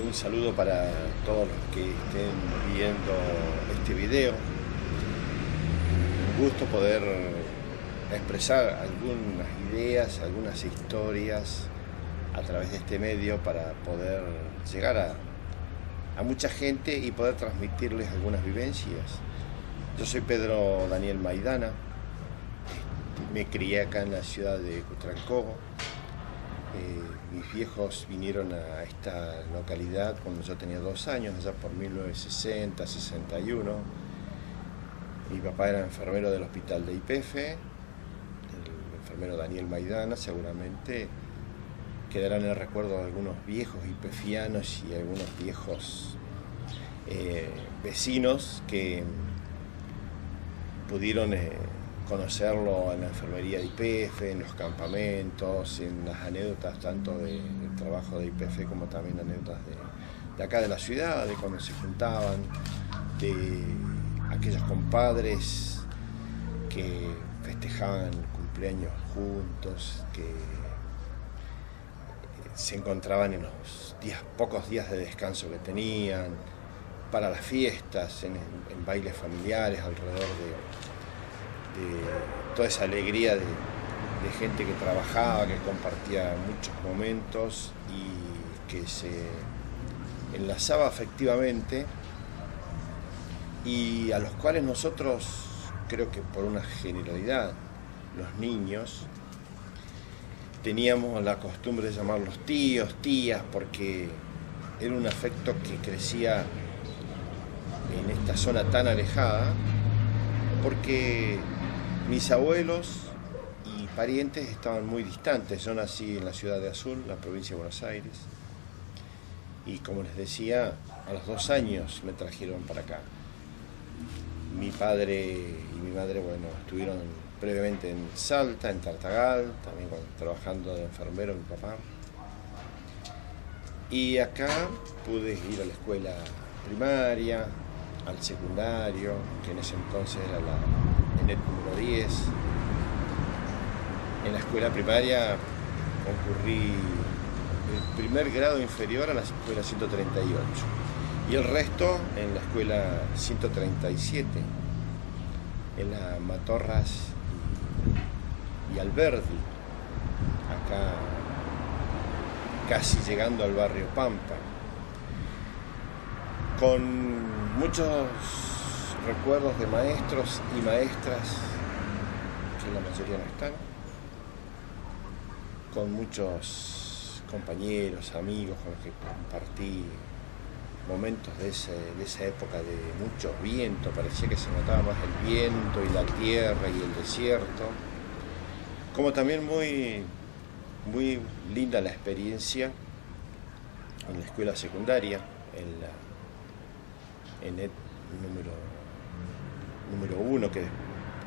Un saludo para todos los que estén viendo este video. Un gusto poder expresar algunas ideas, algunas historias a través de este medio para poder llegar a mucha gente y poder transmitirles algunas vivencias. Yo soy Pedro Daniel Maidana, me crié acá en la ciudad de Cutralcó. Mis viejos vinieron a esta localidad cuando yo tenía 2 años, allá por 1960, 61. Mi papá era enfermero del hospital de YPF, el enfermero Daniel Maidana. Seguramente quedará en el recuerdo de algunos viejos ypefianos y algunos viejos vecinos que pudieron conocerlo en la enfermería de YPF, en los campamentos, en las anécdotas tanto del trabajo de YPF como también anécdotas de acá de la ciudad, de cuando se juntaban, de aquellos compadres que festejaban cumpleaños juntos, que se encontraban en los pocos días de descanso que tenían, para las fiestas, en bailes familiares, alrededor de toda esa alegría de gente que trabajaba, que compartía muchos momentos y que se enlazaba afectivamente, y a los cuales nosotros, creo que por una generalidad, los niños, teníamos la costumbre de llamarlos tíos, tías, porque era un afecto que crecía en esta zona tan alejada, porque mis abuelos y parientes estaban muy distantes. Yo nací en la ciudad de Azul, la provincia de Buenos Aires, y como les decía, a los 2 años me trajeron para acá. Mi padre y mi madre, bueno, estuvieron previamente en Salta, en Tartagal, también trabajando de enfermero mi papá. Y acá pude ir a la escuela primaria, al secundario, que en ese entonces era la ENET número 10. En la escuela primaria concurrí el primer grado inferior a la escuela 138 y el resto en la escuela 137, en la Matorras y Alberdi, acá casi llegando al barrio Pampa, con muchos recuerdos de maestros y maestras, que la mayoría no están, con muchos compañeros, amigos con los que compartí momentos de esa época de mucho viento. Parecía que se notaba más el viento y la tierra y el desierto. Como también muy linda la experiencia en la escuela secundaria, en la ENET número 1, que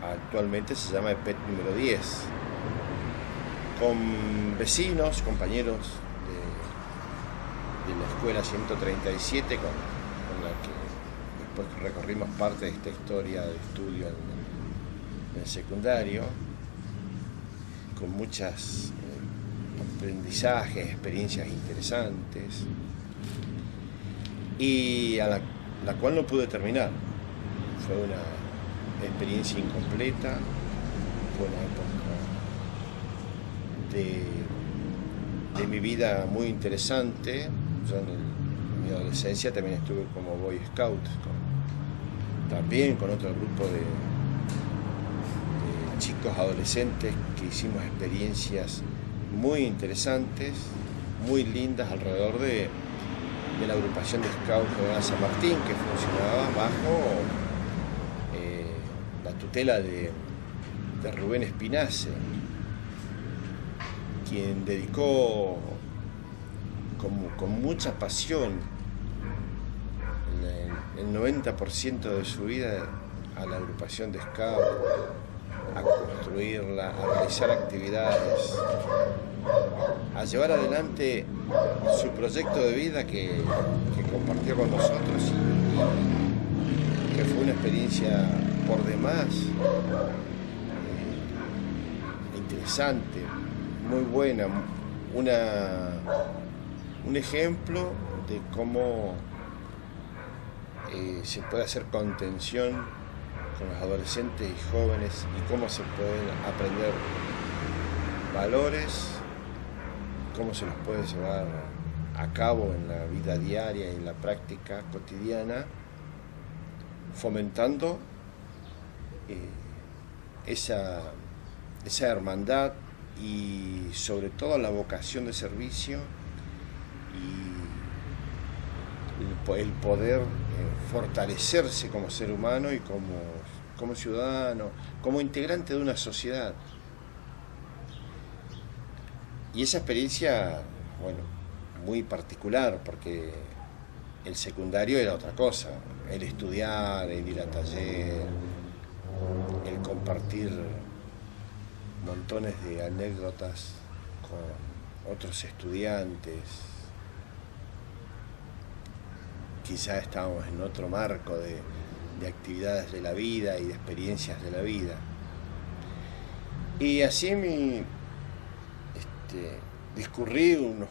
actualmente se llama EPET número 10, con vecinos, compañeros de la escuela 137, con la que después recorrimos parte de esta historia de estudio en el secundario, con muchos aprendizajes, experiencias interesantes, y a la cual no pude terminar. Fue una experiencia incompleta, fue una época de mi vida muy interesante. Yo en mi adolescencia también estuve como Boy Scout, también con otro grupo de chicos adolescentes que hicimos experiencias muy interesantes, muy lindas alrededor de la agrupación de Scouts de San Martín, que funcionaba bajo la tutela de Rubén Espinace, quien dedicó con mucha pasión el 90% de su vida a la agrupación de Scouts, a construirla, a realizar actividades, a llevar adelante su proyecto de vida que compartió con nosotros, y que fue una experiencia por demás interesante, muy buena, un ejemplo de cómo se puede hacer contención con los adolescentes y jóvenes y cómo se pueden aprender valores, cómo se los puede llevar a cabo en la vida diaria y en la práctica cotidiana, fomentando esa hermandad y sobre todo la vocación de servicio y el poder fortalecerse como ser humano y como ciudadano, como integrante de una sociedad. Y esa experiencia, bueno, muy particular, porque el secundario era otra cosa, el estudiar, el ir a taller, el compartir montones de anécdotas con otros estudiantes. Quizá estábamos en otro marco de actividades de la vida y de experiencias de la vida. Y así discurrí unos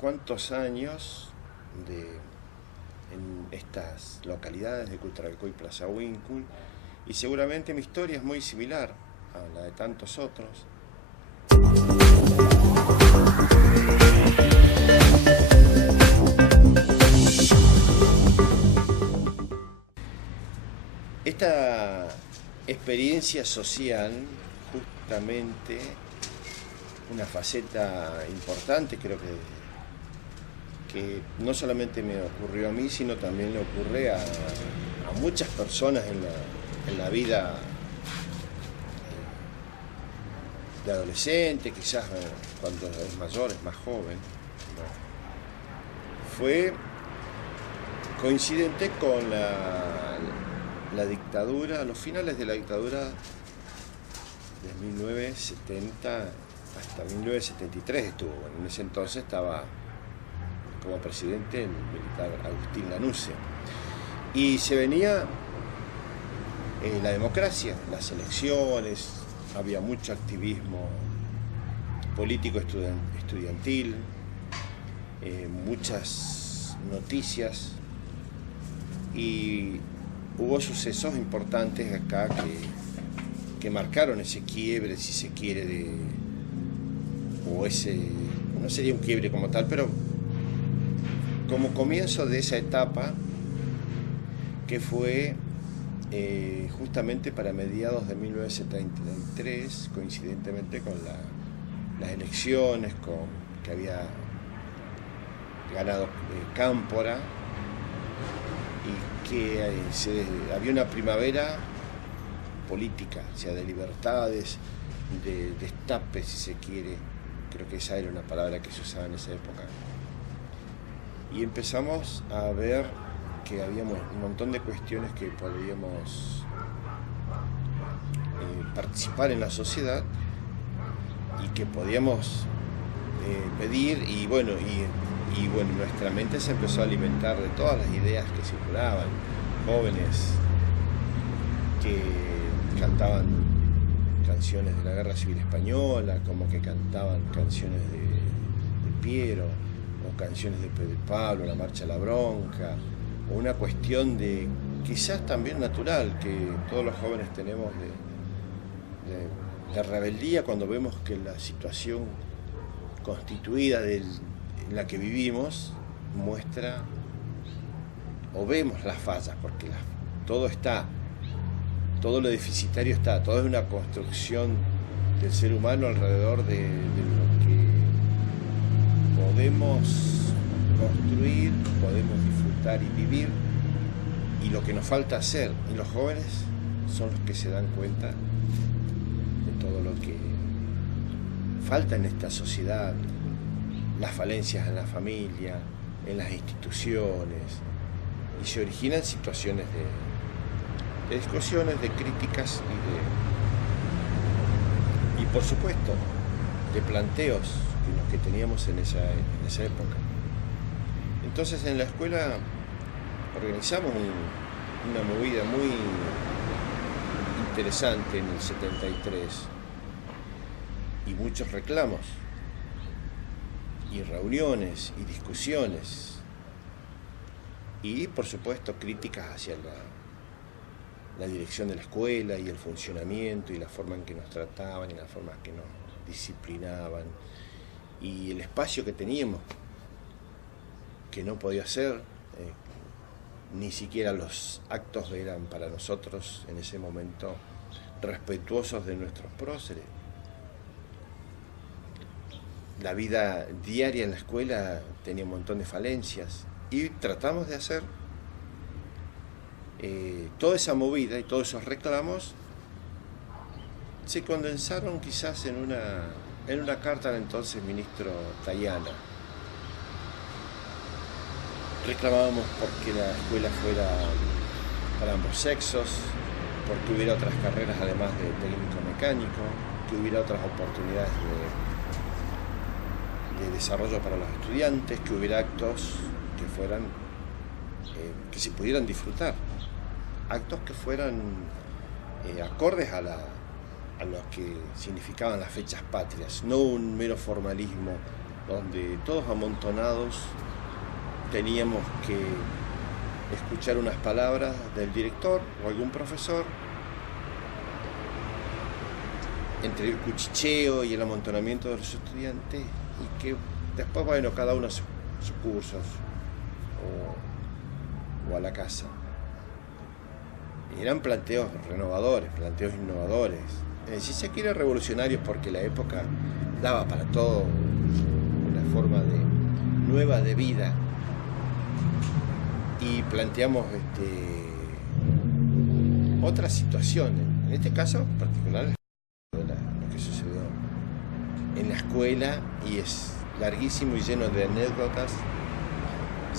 cuantos años en estas localidades de Cutralcó y Plaza Huíncul, y seguramente mi historia es muy similar a la de tantos otros. Esta experiencia social, justamente, una faceta importante, creo que no solamente me ocurrió a mí, sino también le ocurre a muchas personas en la vida de adolescente, quizás cuando es mayor, es más joven, ¿no? Fue coincidente con la dictadura, los finales de la dictadura de 1970 hasta 1973 estuvo. En ese entonces estaba como presidente el militar Agustín Lanusse. Y se venía la democracia, las elecciones, había mucho activismo político estudiantil, muchas noticias, y hubo sucesos importantes acá que marcaron ese quiebre, si se quiere, o ese, no sería un quiebre como tal, pero como comienzo de esa etapa que fue justamente para mediados de 1973, coincidentemente con las elecciones que había ganado Cámpora, y que había una primavera política, o sea, de libertades, de destape, si se quiere. Creo que esa era una palabra que se usaba en esa época. Y empezamos a ver que habíamos un montón de cuestiones que podríamos participar en la sociedad y que podíamos pedir, y bueno, nuestra mente se empezó a alimentar de todas las ideas que circulaban, jóvenes que cantaban canciones de la Guerra Civil Española, como que cantaban canciones de Piero, o canciones de Pedro Pablo, La Marcha a la Bronca, o una cuestión de quizás también natural que todos los jóvenes tenemos de rebeldía cuando vemos que la situación constituida en la que vivimos muestra, o vemos las fallas, porque todo está, todo lo deficitario está, todo es una construcción del ser humano alrededor de lo que podemos construir, podemos disfrutar y vivir, y lo que nos falta hacer. Y los jóvenes son los que se dan cuenta de todo lo que falta en esta sociedad, las falencias en la familia, en las instituciones, y se originan situaciones de discusiones, de críticas y por supuesto de planteos que teníamos en esa época. Entonces en la escuela organizamos una movida muy interesante en el 73 y muchos reclamos y reuniones y discusiones y por supuesto críticas hacia la dirección de la escuela y el funcionamiento y la forma en que nos trataban y la forma en que nos disciplinaban y el espacio que teníamos, que no podía ser, ni siquiera los actos eran para nosotros en ese momento respetuosos de nuestros próceres. La vida diaria en la escuela tenía un montón de falencias y tratamos de hacer toda esa movida y todos esos reclamos se condensaron quizás en una carta al entonces ministro Tayana. Reclamábamos porque la escuela fuera para ambos sexos, porque hubiera otras carreras además de técnico mecánico, que hubiera otras oportunidades de desarrollo para los estudiantes, que hubiera actos que fueran, que se pudieran disfrutar, actos que fueran acordes a lo que significaban las fechas patrias, no un mero formalismo donde todos amontonados teníamos que escuchar unas palabras del director o algún profesor entre el cuchicheo y el amontonamiento de los estudiantes y que después, bueno, cada uno a sus cursos o a la casa. Eran planteos renovadores, planteos innovadores. Si se quiere revolucionarios porque la época daba para todo una forma nueva de vida. Y planteamos otras situaciones, en este caso particular lo que sucedió en la escuela, y es larguísimo y lleno de anécdotas,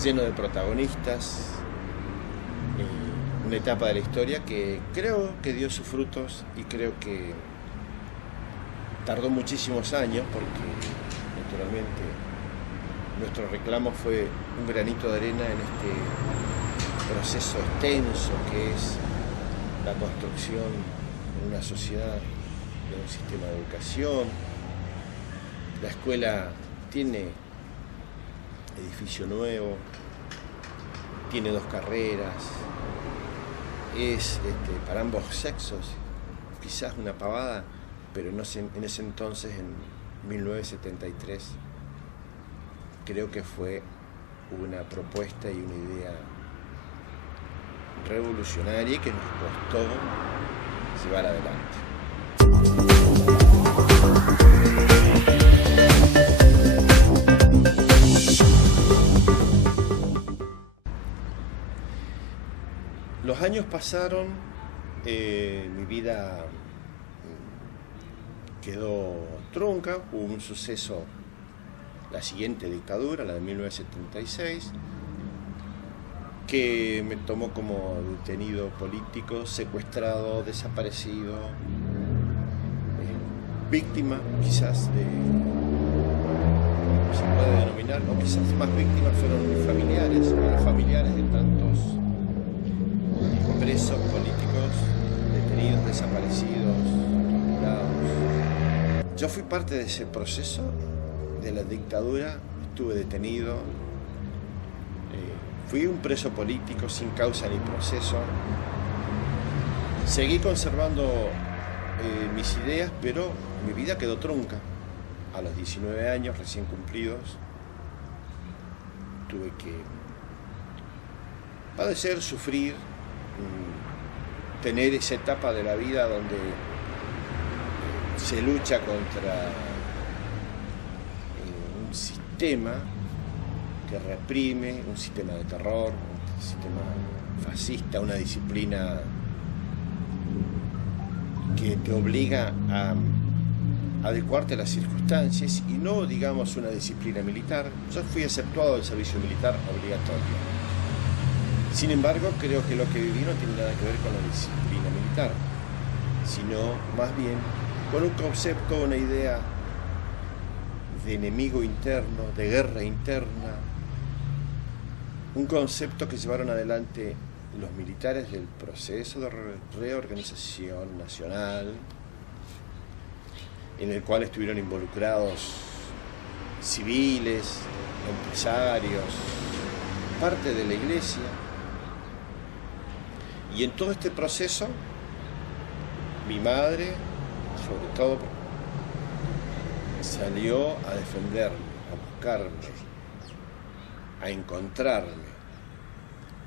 lleno de protagonistas, una etapa de la historia que creo que dio sus frutos y creo que tardó muchísimos años porque naturalmente nuestro reclamo fue un granito de arena en este proceso extenso que es la construcción en una sociedad de un sistema de educación. La escuela tiene edificio nuevo, tiene 2 carreras, es para ambos sexos, quizás una pavada, pero en ese entonces, en 1973, creo que fue una propuesta y una idea revolucionaria que nos costó llevar adelante. Los años pasaron, mi vida quedó trunca, hubo un suceso, la siguiente dictadura, la de 1976, que me tomó como detenido político, secuestrado, desaparecido, víctima quizás se puede denominar, o quizás más víctimas fueron mis familiares, los familiares de tantos presos políticos, detenidos, desaparecidos, torturados. Yo fui parte de ese proceso de la dictadura, estuve detenido, fui un preso político sin causa ni proceso, seguí conservando mis ideas, pero mi vida quedó trunca. A los 19 años recién cumplidos, tuve que padecer, sufrir, tener esa etapa de la vida donde se lucha contra un sistema que reprime, un sistema de terror, un sistema fascista, una disciplina que te obliga a adecuarte a las circunstancias y no, digamos, una disciplina militar. Yo fui exceptuado del servicio militar obligatorio. Sin embargo, creo que lo que viví no tiene nada que ver con la disciplina militar, sino más bien con un concepto, una idea de enemigo interno, de guerra interna, un concepto que llevaron adelante los militares del proceso de reorganización nacional, en el cual estuvieron involucrados civiles, empresarios, parte de la iglesia. Y en todo este proceso, mi madre, sobre todo, salió a defenderme, a buscarme, a encontrarme,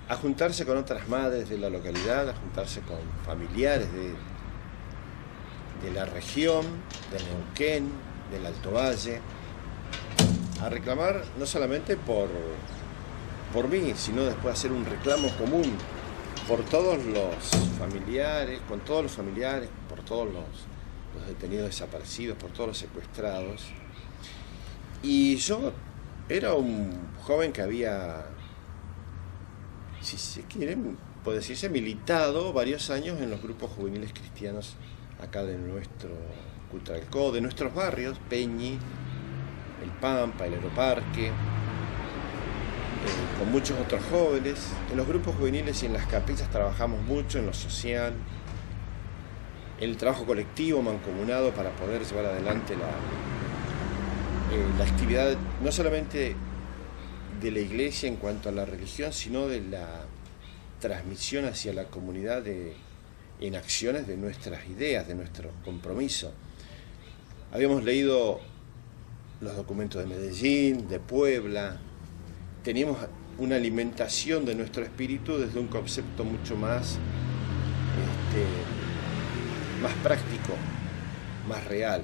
a juntarse con otras madres de la localidad, a juntarse con familiares de la región, de Neuquén, del Alto Valle, a reclamar no solamente por mí, sino después hacer un reclamo común por todos los familiares, con todos los familiares, por todos los detenidos desaparecidos, por todos los secuestrados. Y yo era un joven que había, si se quiere, puede decirse, militado varios años en los grupos juveniles cristianos acá de nuestro Cutralcó, de nuestros barrios, Peñi, El Pampa, el Aeroparque, con muchos otros jóvenes. En los grupos juveniles y en las capillas trabajamos mucho en lo social, en el trabajo colectivo, mancomunado, para poder llevar adelante la actividad, no solamente de la iglesia en cuanto a la religión, sino de la transmisión hacia la comunidad en acciones de nuestras ideas, de nuestro compromiso. Habíamos leído los documentos de Medellín, de Puebla. Teníamos una alimentación de nuestro espíritu desde un concepto mucho más práctico, más real,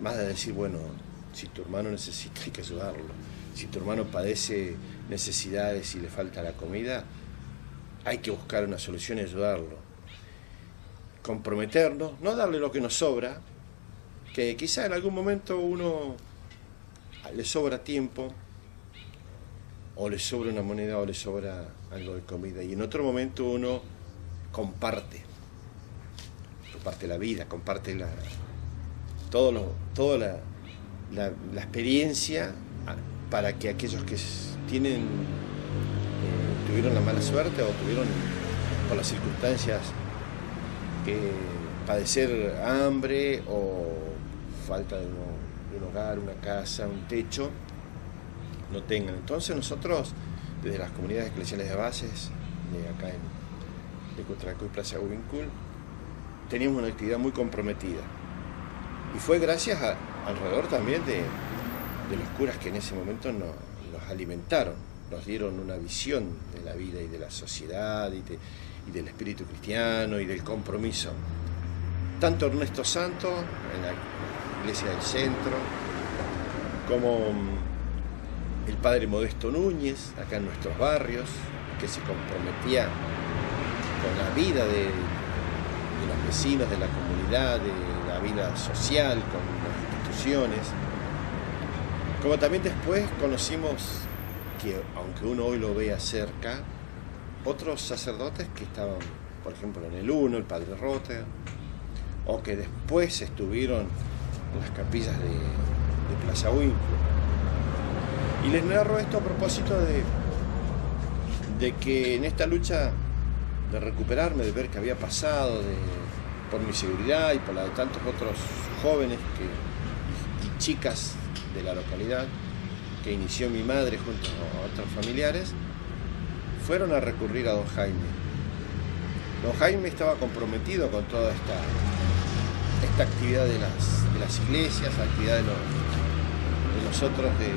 más de decir, bueno, si tu hermano necesita, hay que ayudarlo. Si tu hermano padece necesidades y le falta la comida, hay que buscar una solución y ayudarlo. Comprometernos, no darle lo que nos sobra, que quizá en algún momento uno le sobra tiempo, o le sobra una moneda, o le sobra algo de comida, y en otro momento uno comparte la vida, comparte toda la experiencia, para que aquellos que tuvieron la mala suerte o tuvieron por las circunstancias padecer hambre o falta de un hogar, una casa, un techo, no tengan. Entonces nosotros, desde las comunidades eclesiales de bases, de acá de Cutralcó y Plaza Huincul, teníamos una actividad muy comprometida. Y fue gracias alrededor también de los curas que en ese momento nos alimentaron, nos dieron una visión de la vida y de la sociedad y del espíritu cristiano y del compromiso. Tanto Ernesto Santo, en la iglesia del centro, como el padre Modesto Núñez, acá en nuestros barrios, que se comprometía con la vida de los vecinos, de la comunidad, de la vida social, con las instituciones. Como también después conocimos que, aunque uno hoy lo vea cerca, otros sacerdotes que estaban, por ejemplo, en el UNO, el padre Rotter, o que después estuvieron en las capillas de Plaza Huincul. Y les narro esto a propósito de que en esta lucha de recuperarme, de ver qué había pasado, por mi seguridad y por la de tantos otros jóvenes y chicas de la localidad que inició mi madre junto a otros familiares, fueron a recurrir a don Jaime. Don Jaime estaba comprometido con toda esta actividad de las iglesias, la actividad de nosotros, de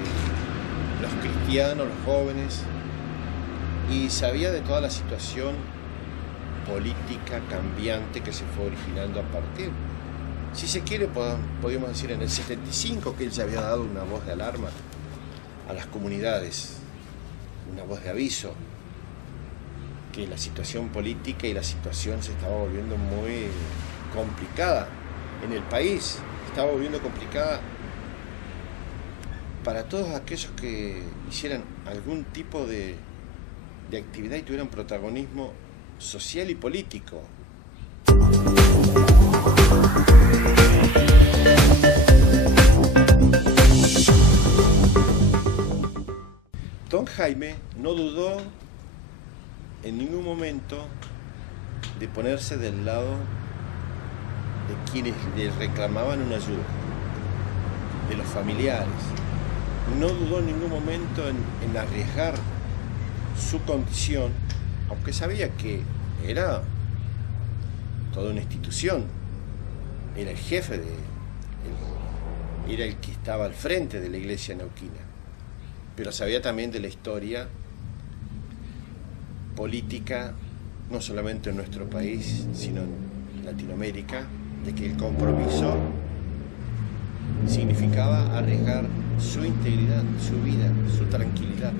los cristianos, los jóvenes, y sabía de toda la situación política cambiante que se fue originando a partir, si se quiere, podríamos decir en el 75, que él ya había dado una voz de alarma a las comunidades, una voz de aviso, que la situación política y la situación se estaba volviendo muy complicada en el país, estaba volviendo complicada para todos aquellos que hicieran algún tipo de actividad y tuvieran protagonismo social y político. Don Jaime no dudó en ningún momento de ponerse del lado de quienes le reclamaban una ayuda, de los familiares. No dudó en ningún momento en arriesgar su condición, aunque sabía que era toda una institución, era el jefe era el que estaba al frente de la iglesia neuquina, pero sabía también de la historia política, no solamente en nuestro país, sino en Latinoamérica, de que el compromiso significaba arriesgar su integridad, su vida, su tranquilidad.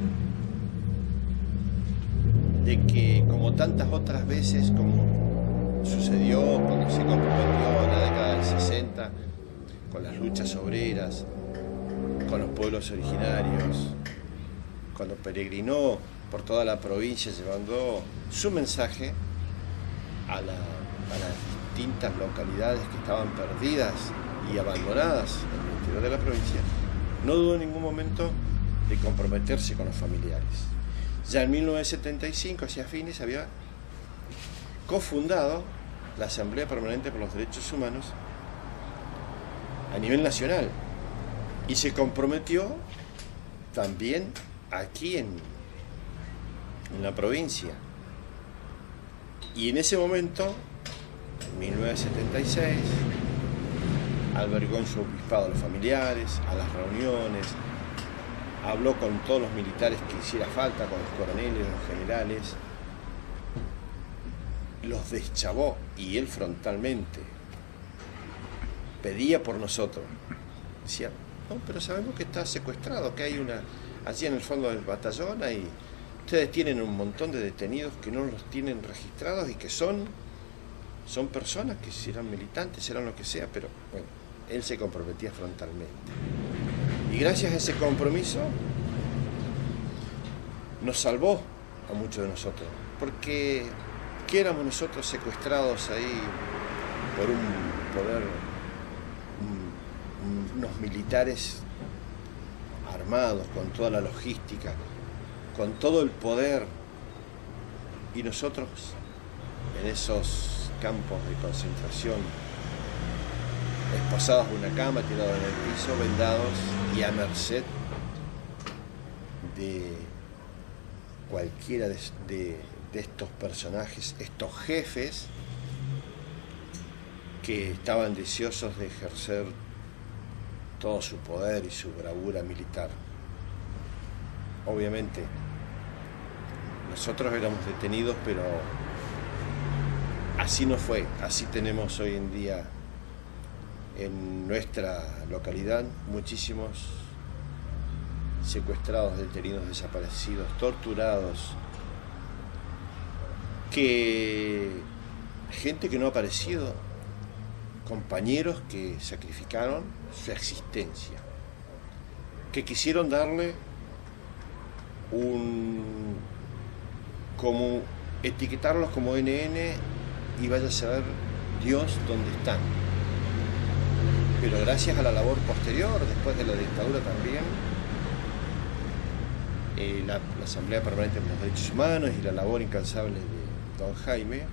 De que, como tantas otras veces, como sucedió cuando se comprometió en la década del 60, con las luchas obreras, con los pueblos originarios, cuando peregrinó por toda la provincia llevando su mensaje a las distintas localidades que estaban perdidas y abandonadas en el interior de la provincia, no dudó en ningún momento de comprometerse con los familiares. Ya en 1975, hacia fines, había cofundado la Asamblea Permanente por los Derechos Humanos a nivel nacional y se comprometió también aquí en la provincia. Y en ese momento, en 1976, albergó en su obispado a los familiares, a las reuniones, habló con todos los militares que hiciera falta, con los coroneles, los generales, los deschavó y él frontalmente pedía por nosotros. Decía, no, pero sabemos que está secuestrado, que hay allí en el fondo del batallón ustedes tienen un montón de detenidos que no los tienen registrados y que son personas que serán militantes, serán lo que sea, pero bueno, él se comprometía frontalmente. Y gracias a ese compromiso nos salvó a muchos de nosotros, porque ¿qué éramos nosotros secuestrados ahí por un poder, unos militares armados con toda la logística, con todo el poder, y nosotros en esos campos de concentración, esposados en una cama, tirados en el piso, vendados y a merced de cualquiera de estos personajes, estos jefes que estaban deseosos de ejercer todo su poder y su bravura militar. Obviamente, nosotros éramos detenidos, pero así no fue. Así tenemos hoy en día en nuestra localidad muchísimos secuestrados, detenidos, desaparecidos, torturados, gente que no ha aparecido, compañeros que sacrificaron su existencia, que quisieron darle como etiquetarlos como NN y vaya a saber Dios dónde están. Pero gracias a la labor posterior, después de la dictadura también, la Asamblea Permanente por los Derechos Humanos y la labor incansable de don Jaime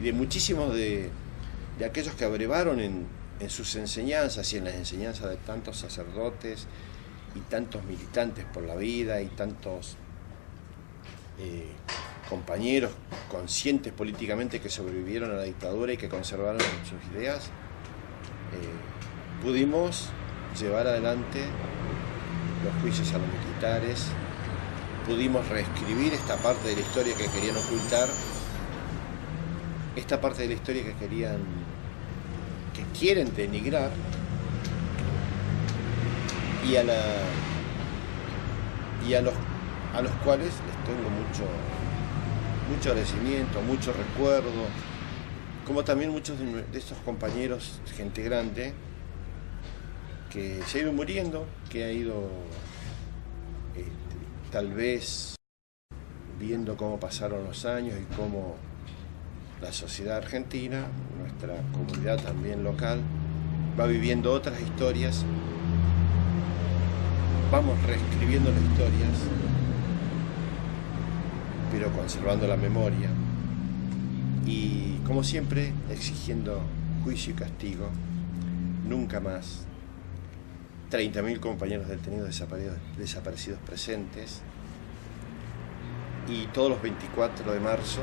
y de muchísimos de aquellos que abrevaron en sus enseñanzas y en las enseñanzas de tantos sacerdotes y tantos militantes por la vida y tantos compañeros conscientes políticamente que sobrevivieron a la dictadura y que conservaron sus ideas, pudimos llevar adelante los juicios a los militares, pudimos reescribir esta parte de la historia que querían ocultar, esta parte de la historia que quieren denigrar, y a los cuales les tengo mucho agradecimiento, mucho recuerdo, como también muchos de estos compañeros, gente grande, que se ha ido muriendo, que ha ido tal vez viendo cómo pasaron los años y cómo la sociedad argentina, nuestra comunidad también local, va viviendo otras historias. Vamos reescribiendo las historias, pero conservando la memoria y, como siempre, exigiendo juicio y castigo. Nunca más. 30.000 compañeros detenidos desaparecidos presentes. y todos los 24 de marzo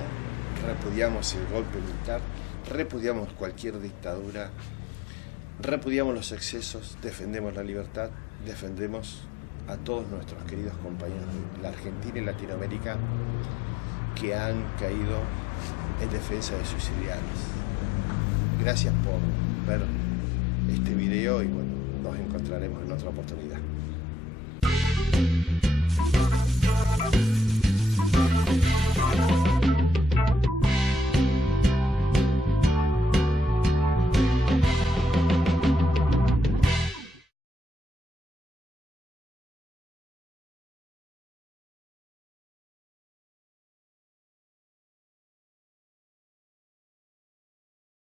repudiamos el golpe militar, repudiamos cualquier dictadura, repudiamos los excesos, defendemos la libertad, defendemos a todos nuestros queridos compañeros de la Argentina y Latinoamérica que han caído en defensa de sus ideales. Gracias por ver este video y bueno, nos encontraremos en otra oportunidad.